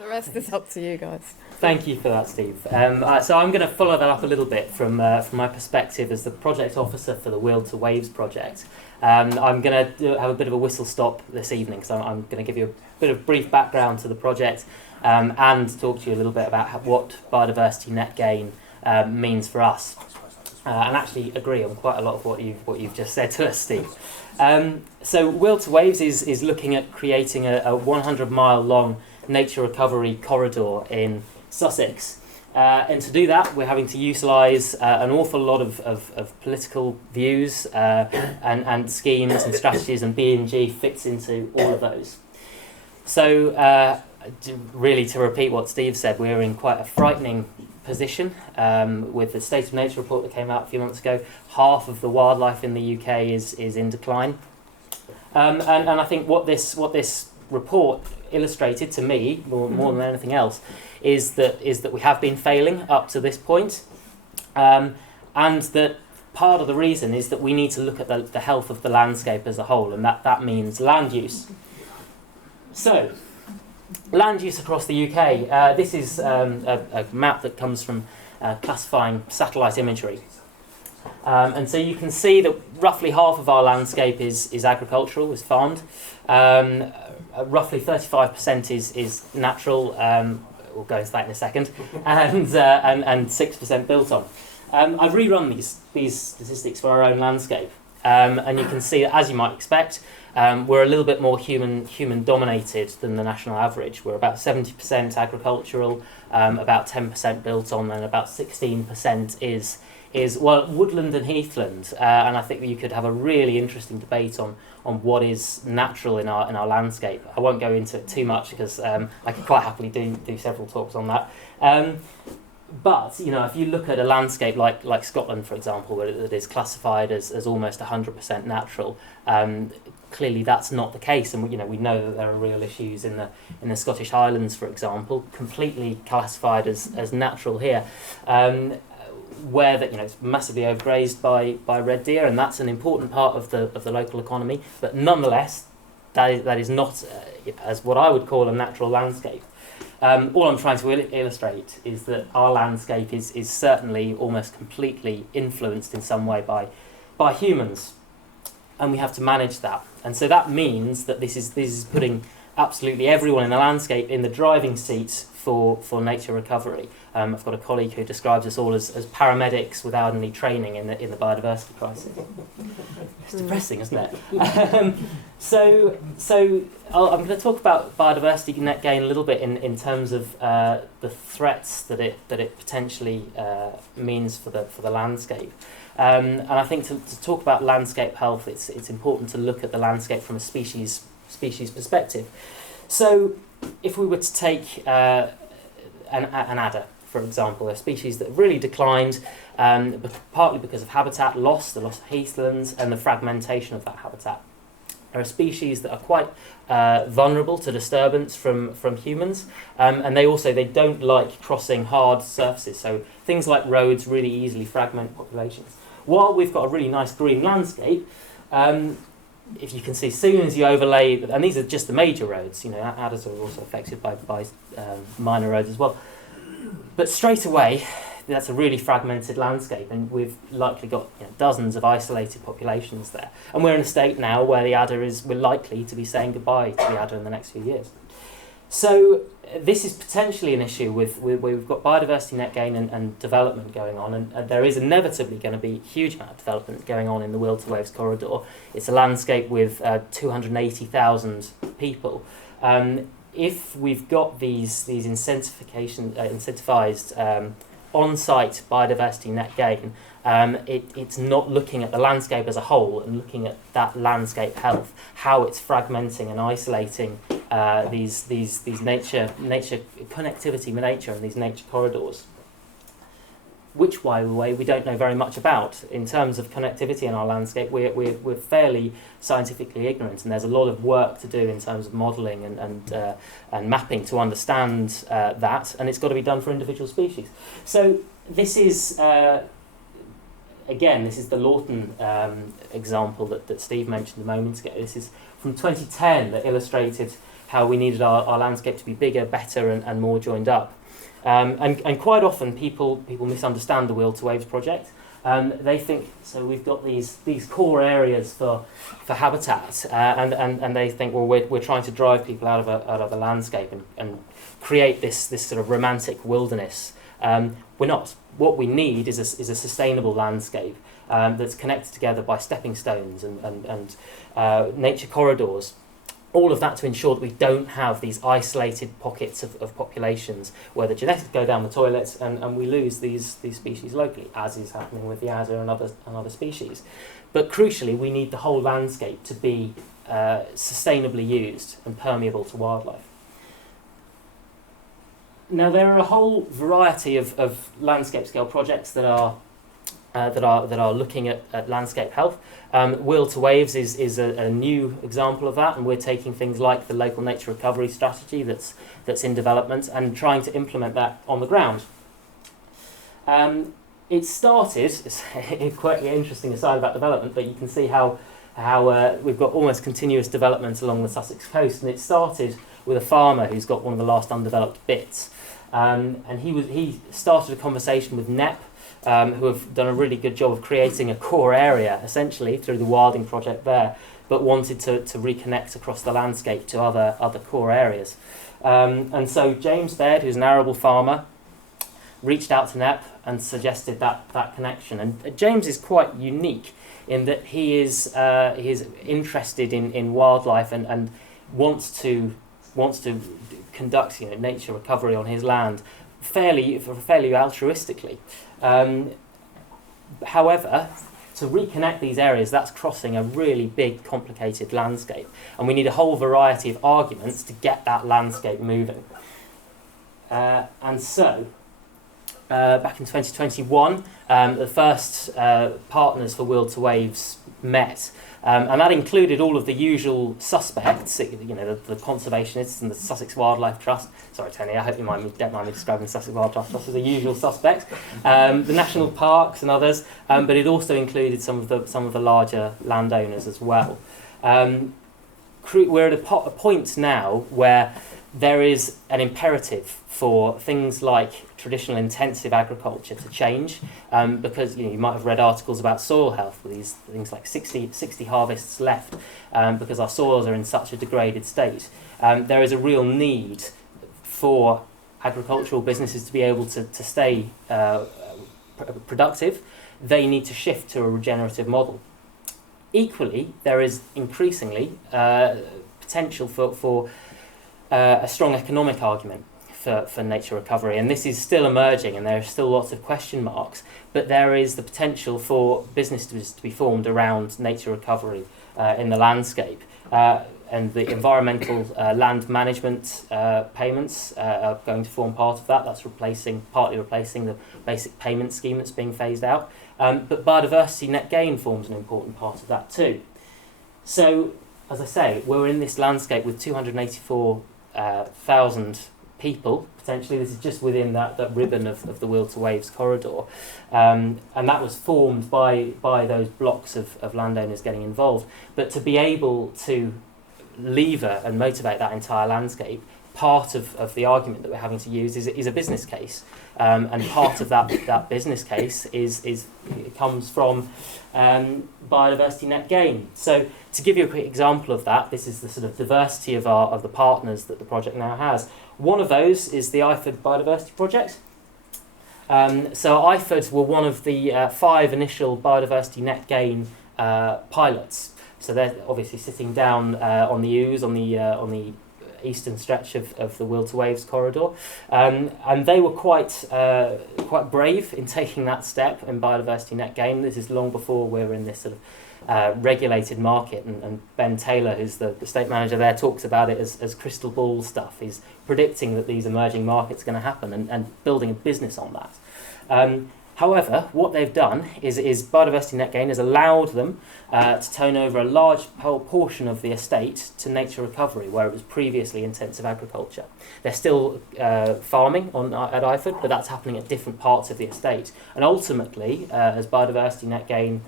The rest is up to you guys. Thank you for that, Steve. So I'm going to follow that up a little bit from my perspective as the project officer for the Weald to Waves project. I'm going to have a bit of a whistle stop this evening, so I'm going to give you a bit of brief background to the project and talk to you a little bit about what Biodiversity Net Gain means for us. And actually agree on quite a lot of what you've just said to us, Steve. So Weald to Waves is looking at creating a 100-mile long nature recovery corridor in Sussex. And to do that, we're having to utilise an awful lot of political views and schemes and strategies, and BNG fits into all of those. So really, to repeat what Steve said, we're in quite a frightening position with the State of Nature report that came out a few months ago. Half of the wildlife in the UK is in decline. And I think what this report illustrated to me, more than anything else, is that we have been failing up to this point, and that part of the reason is that we need to look at the health of the landscape as a whole, and that means land use. So, land use across the UK. This is a map that comes from classifying satellite imagery. And so you can see that roughly half of our landscape is agricultural, is farmed. Roughly 35% is natural. We'll go into that in a second, and 6% built on. I've rerun these statistics for our own landscape, and you can see that, as you might expect, we're a little bit more human dominated than the national average. We're about 70% agricultural, about 10% built on, and about 16% is woodland and heathland. And I think that you could have a really interesting debate on what is natural in our landscape. I won't go into it too much because I could quite happily do several talks on that. But if you look at a landscape like Scotland, for example, where it is classified as almost 100% natural, clearly that's not the case, and we know that there are real issues in the Scottish Highlands, for example, completely classified as natural here. Where it's massively overgrazed by red deer, and that's an important part of the local economy. But nonetheless, that is not as what I would call a natural landscape. All I'm trying to illustrate is that our landscape is certainly almost completely influenced in some way by humans, and we have to manage that. And so that means that this is putting absolutely everyone in the landscape in the driving seat for nature recovery. I've got a colleague who describes us all as paramedics without any training in the biodiversity crisis. It's depressing, isn't it? So I'm going to talk about biodiversity net gain a little bit in terms of the threats that it potentially means for the landscape. And I think to talk about landscape health, it's important to look at the landscape from a species perspective. So if we were to take an adder, for example, a species that really declined, partly because of habitat loss, the loss of heathlands, and the fragmentation of that habitat. There are species that are quite vulnerable to disturbance from humans, and they don't like crossing hard surfaces. So things like roads really easily fragment populations. While we've got a really nice green landscape, if you can see, as soon as you overlay, and these are just the major roads, adders are also affected by minor roads as well. But straight away, that's a really fragmented landscape, and we've likely got dozens of isolated populations there. And we're in a state now where we're likely to be saying goodbye to the adder in the next few years. So this is potentially an issue where we've got biodiversity net gain and development going on, and there is inevitably going to be a huge amount of development going on in the Weald to Waves corridor. It's a landscape with 280,000 people. If we've got these incentivized on-site biodiversity net gain, it's not looking at the landscape as a whole and looking at that landscape health, how it's fragmenting and isolating these nature connectivity with nature and these nature corridors, which, by the way, we don't know very much about. In terms of connectivity in our landscape, we're fairly scientifically ignorant, and there's a lot of work to do in terms of modelling and mapping to understand that, and it's got to be done for individual species. So this is this is the Lawton example that Steve mentioned a moment ago. This is from 2010 that illustrated how we needed our landscape to be bigger, better, and more joined up. And quite often people misunderstand the Weald to Waves project. They think, so we've got these core areas for habitat, and they think, well, we're trying to drive people out of a landscape and create this sort of romantic wilderness. We're not. What we need is a sustainable landscape that's connected together by stepping stones and nature corridors. All of that to ensure that we don't have these isolated pockets of populations where the genetics go down the toilets and we lose these species locally, as is happening with the adder and other species. But crucially, we need the whole landscape to be sustainably used and permeable to wildlife. Now, there are a whole variety of landscape scale projects that are looking at landscape health. Weald to Waves is a new example of that, and we're taking things like the local nature recovery strategy that's in development and trying to implement that on the ground. It started, it's quite an interesting aside about development, but you can see how we've got almost continuous development along the Sussex coast, and it started with a farmer who's got one of the last undeveloped bits. And he started a conversation with NEP, who have done a really good job of creating a core area, essentially, through the wilding project there, but wanted to reconnect across the landscape to other core areas. And so James Baird, who's an arable farmer, reached out to NEP and suggested that connection. And James is quite unique in that he is interested in wildlife and wants to conduct nature recovery on his land fairly altruistically. However, to reconnect these areas, that's crossing a really big, complicated landscape, and we need a whole variety of arguments to get that landscape moving. And so, back in 2021, the first partners for Weald to Waves met. And that included all of the usual suspects, the conservationists and the Sussex Wildlife Trust. Sorry, Tony, I hope you don't mind me describing the Sussex Wildlife Trust as the usual suspects. The national parks and others, but it also included some of the larger landowners as well. We're at a point now where there is an imperative for things like traditional intensive agriculture to change, because you might have read articles about soil health with these things like 60 harvests left, because our soils are in such a degraded state. There is a real need for agricultural businesses to be able to stay productive. They need to shift to a regenerative model. Equally, there is increasingly potential for a strong economic argument for nature recovery, and this is still emerging, and there are still lots of question marks, but there is the potential for businesses to be formed around nature recovery in the landscape, and the environmental land management payments are going to form part of that. That's partly replacing the basic payment scheme that's being phased out, but Biodiversity Net Gain forms an important part of that too. So, as I say, we're in this landscape with 284,000 people, potentially. This is just within that ribbon of the Weald to Waves corridor. And that was formed by those blocks of landowners getting involved. But to be able to lever and motivate that entire landscape, part of the argument that we're having to use is a business case. And part of that business case comes from Biodiversity Net Gain. So to give you a quick example of that, this is the sort of diversity of the partners that the project now has. One of those is the IFOD Biodiversity Project. So IFODs were one of the 5 initial Biodiversity Net Gain pilots. So they're obviously sitting down on the ooze, on the eastern stretch of the Weald to Waves corridor, and they were quite brave in taking that step in Biodiversity Net Gain. This is long before we were in this sort of regulated market, and Ben Taylor, who's the state manager there, talks about it as crystal ball stuff. He's predicting that these emerging markets are going to happen and building a business on that. However, what they've done is Biodiversity Net Gain has allowed them to turn over a large portion of the estate to nature recovery, where it was previously intensive agriculture. They're still farming at IFOD, but that's happening at different parts of the estate. And ultimately, as Biodiversity Net Gain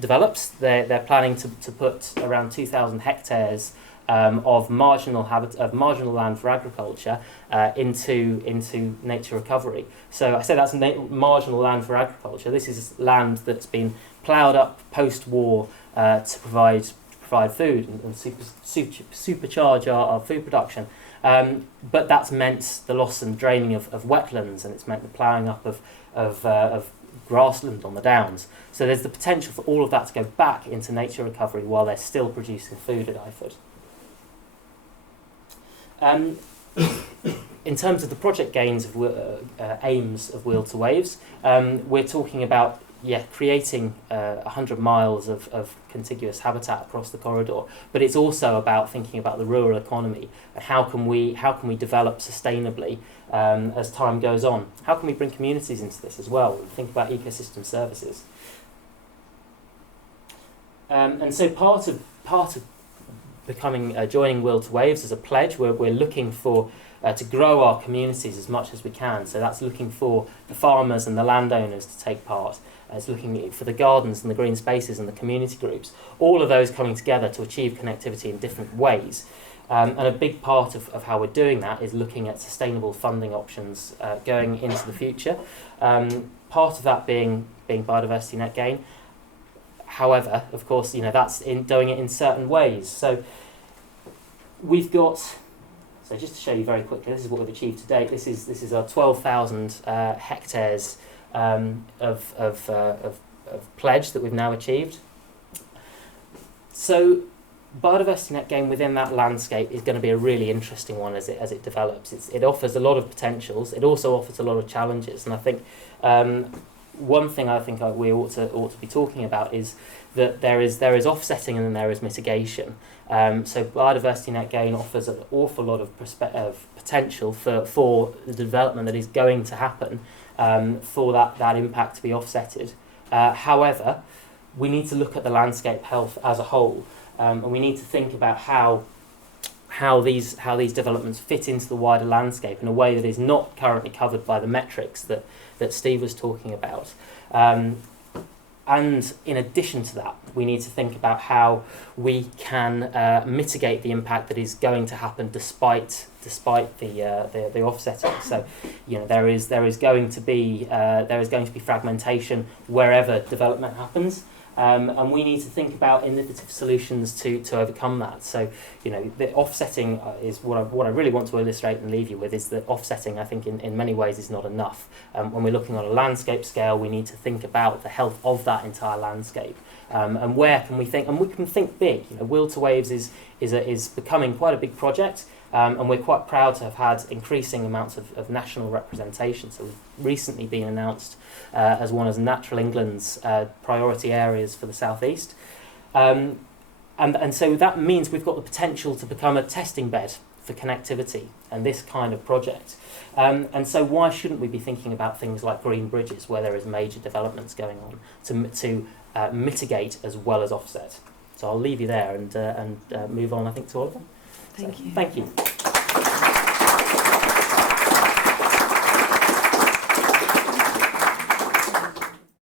develops, they're planning to put around 2,000 hectares of marginal land for agriculture into nature recovery. So I say that's marginal land for agriculture. This is land that's been ploughed up post-war to provide food and supercharge our food production. But that's meant the loss and draining of wetlands, and it's meant the ploughing up of grassland on the downs. So there's the potential for all of that to go back into nature recovery while they're still producing food at Iford. In terms of the project gains of aims of Weald to Waves, we're talking about creating 100 miles of contiguous habitat across the corridor, but it's also about thinking about the rural economy and how can we develop sustainably as time goes on. How can we bring communities into this as well? Think about ecosystem services. And so part of becoming joining Weald to Waves as a pledge, we're looking for to grow our communities as much as we can. So that's looking for the farmers and the landowners to take part. It's looking for the gardens and the green spaces and the community groups. All of those coming together to achieve connectivity in different ways. And a big part of how we're doing that is looking at sustainable funding options going into the future. Part of that being Biodiversity Net Gain. However, of course, that's in doing it in certain ways. So we've got. So just to show you very quickly, this is what we've achieved to date. This is our 12,000 hectares of pledge that we've now achieved. So Biodiversity Net Gain within that landscape is going to be a really interesting one as it develops. It offers a lot of potentials. It also offers a lot of challenges, and I think one thing we ought to be talking about is that there is offsetting and then there is mitigation. So Biodiversity Net Gain offers an awful lot of potential for the development that is going to happen, for that impact to be offsetted. However, we need to look at the landscape health as a whole, and we need to think about how these developments fit into the wider landscape in a way that is not currently covered by the metrics that Steve was talking about. And in addition to that, we need to think about how we can mitigate the impact that is going to happen despite the offsetting. So, there is going to be fragmentation wherever development happens. And we need to think about innovative solutions to overcome that. So, the offsetting is what I really want to illustrate and leave you with is that offsetting, I think, in many ways is not enough. When we're looking on a landscape scale, we need to think about the health of that entire landscape. And where can we think? And we can think big. Weald to Waves is becoming quite a big project. And we're quite proud to have had increasing amounts of national representation. So we've recently been announced as one of Natural England's priority areas for the South East. And so that means we've got the potential to become a testing bed for connectivity and this kind of project. And so why shouldn't we be thinking about things like green bridges where there is major developments going on to mitigate as well as offset? So I'll leave you there and move on, I think, to Oliver. Thank you. Thank you.